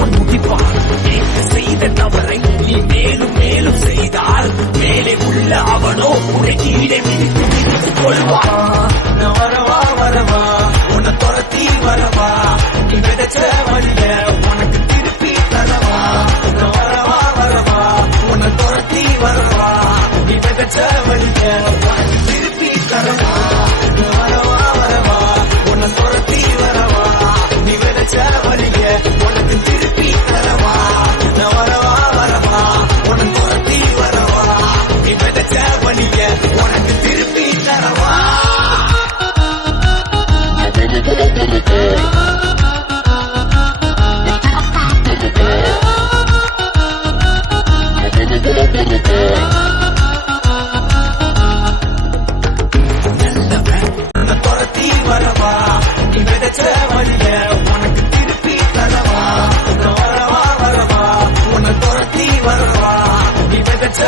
அவன் முடிப்பான். நேற்று செய்த தவறை நீ மேலும் மேலும் செய்தால் மேலே உள்ள அவனோ உன்னை கீழே மிதித்து மிதித்து கொள்வான். நான் வரவா வரவா உன்னை துரத்தி வரவா, நீ விதைச்ச வழிய உனக்கு திருப்பி தரவா. நான் வரவா வரவா உன்னை துரத்தி வரவா, நீ விதைச்ச வழிய உனக்கு திருப்பி தரவா. நான் வரவா வரவா உன்னை துரத்தி வரவா, நீ விதைச்ச வழிய உனக்கு திருப்பி தரவா. நான் வரவா வரவா உன்னை துரத்தி வரவா, நீ விதைச்ச வழிய உனக்கு திருப்பி தரவா. உன்னை துரத்தி வரவா, நீ விதைச்ச வழிய உனக்கு திருப்பி தரவா. நான் வரவா வரவா உன்னை துரத்தி வரவா, நீ விதைச்ச